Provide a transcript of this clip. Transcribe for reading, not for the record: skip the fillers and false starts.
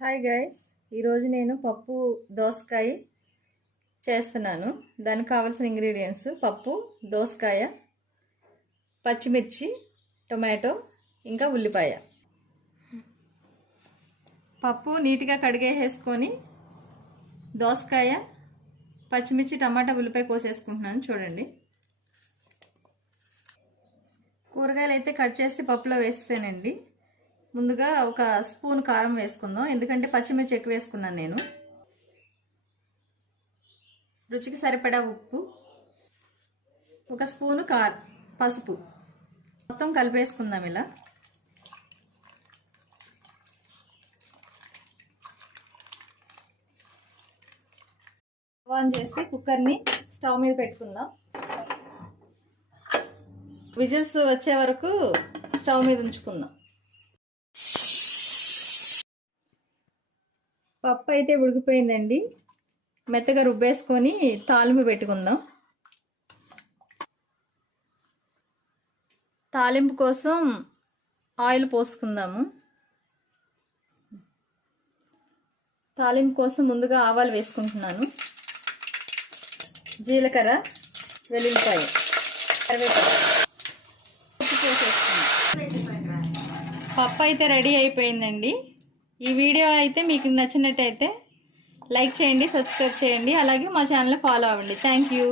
Hi guys, ఈరోజు నేను పప్పు దోసకాయ చేస్తున్నాను. దానికి కావాల్సిన ఇంగ్రీడియంట్స్ పప్పు, దోసకాయ, పచ్చిమిర్చి, టొమాటో, ఇంకా ఉల్లిపాయ. పప్పు నీట్గా కడిగేసుకొని దోసకాయ, పచ్చిమిర్చి, టమాటా, ఉల్లిపాయ కోసేసుకుంటున్నాను. చూడండి, కూరగాయలు అయితే కట్ చేసి పప్పులో వేసేసానండి. ముందుగా ఒక స్పూన్ కారం వేసుకుందాం, ఎందుకంటే పచ్చిమిర్చి ఎక్కువ వేసుకున్నాను నేను. రుచికి సరిపడా ఉప్పు, ఒక స్పూను పసుపు, మొత్తం కలిపేసుకుందాం. ఇలా ఆన్ చేసి కుక్కర్ని స్టవ్ మీద పెట్టుకుందాం. విజిల్స్ వచ్చే వరకు స్టవ్ మీద ఉంచుకుందాం. పప్పు అయితే ఉడికిపోయిందండి. మెత్తగా రుబ్బేసుకొని తాలింపు పెట్టుకుందాం. తాలింపు కోసం ఆయిల్ పోసుకుందాము. తాలింపు కోసం ముందుగా ఆవాలు వేసుకుంటున్నాను, జీలకర్ర, వెల్లుల్లిపాయ, కరివేపాకు పప్పు అయితే రెడీ అయిపోయిందండి. ఈ వీడియో అయితే మీకు నచ్చినట్టయితే లైక్ చేయండి, సబ్స్క్రైబ్ చేయండి, అలాగే మా ఛానల్ ఫాలో అవ్వండి. Thank you.